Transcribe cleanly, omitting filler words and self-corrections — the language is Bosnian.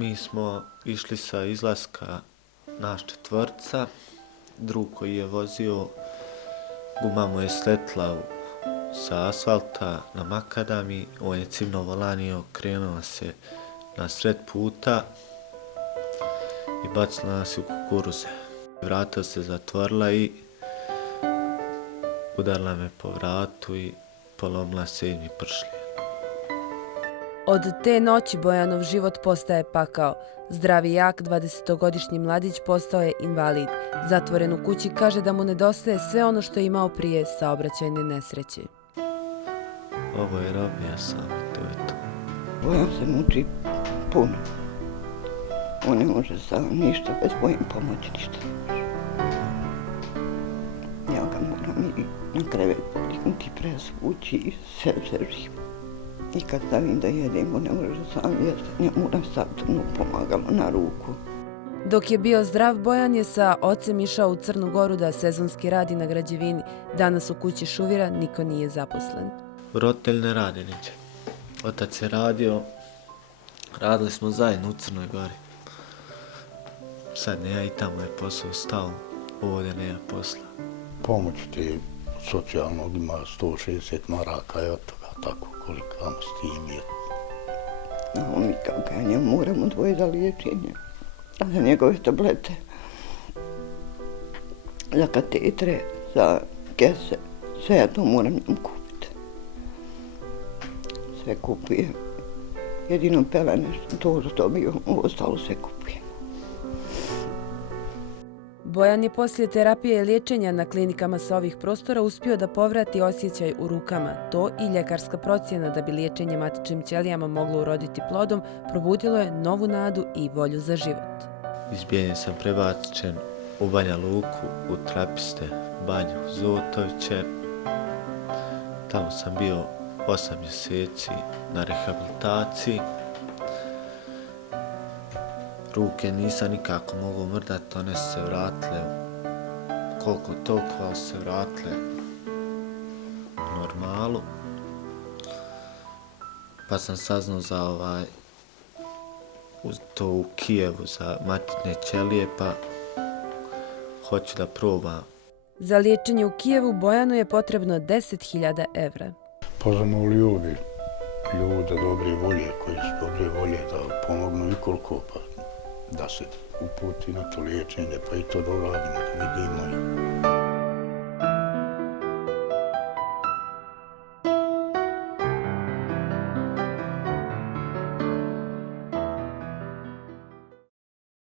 Mi smo išli sa izlaska naš četvorca, drug koji je vozio, guma mu je sletla sa asfalta na makadami, on je cimno volanio, krenuo se na sred puta i bacila nas u kukuruze. Vrata se zatvorila i udarila me po vratu i polomila 7. pršljen. Od te noći Bojanov život postaje pakao. Zdravi jak 20-godišnji mladić postao je invalid. Zatvoren u kući kaže da mu nedostaje sve ono što je imao prije saobraćajne nesreće. Ovo je robija sam, to je to. Bojan se muči puno. On ne može sam ništa, bez Bojan pomoći ništa ne može. Ja ga moram i na krevet podignuti, presvući i sve živo. I kad stavim da jedemo, ne može sam jesti, ja moram staviti ono pomagalo na ruku. Dok je bio zdrav, Bojan je sa ocem išao u Crnu Goru da sezonski radi na građevini. Danas u kući Šuvira niko nije zaposlen. Roditelj ne radi niče. Otac je radio, radili smo zajedno u Crnoj Gori. Sad ne ja i tamo je posao stao, ovdje nema posla. Pomoć ti socijalnog ima 160 maraka i od toga tako kolikamo s tim je. A on mi kao ja njemu moram odvojiti za liječenje, za njegove tablete, za katetre, za kese, sve ja to moram njemu kupiti. Sve kupuje. Jedino pelene to dobio, ostalo sve kupuje. Bojan je poslije terapije i liječenja na klinikama sa ovih prostora uspio da povrati osjećaj u rukama. To i ljekarska procjena da bi liječenje matičnim ćelijama moglo uroditi plodom probudilo je novu nadu i volju za život. Iz Bijeljine sam prebačen u Banja Luku, u Trapiste, Banju Zotoviće. Tamo sam bio 8 mjeseci na rehabilitaciji. Ruke nisam nikako mogao mrdati, one su se vratile koliko toliko, ali se vratile u normalu. Pa sam saznao za to u Kijevu za matične ćelije, pa hoću da probam. Za liječenje u Kijevu Bojanu je potrebno 10.000 evra. Pa zamolio bi ljude dobre volje, koji su dobre volje da pomognu i koliko, pa da se uputi na to liječenje, pa i to da uradimo, da vidimo.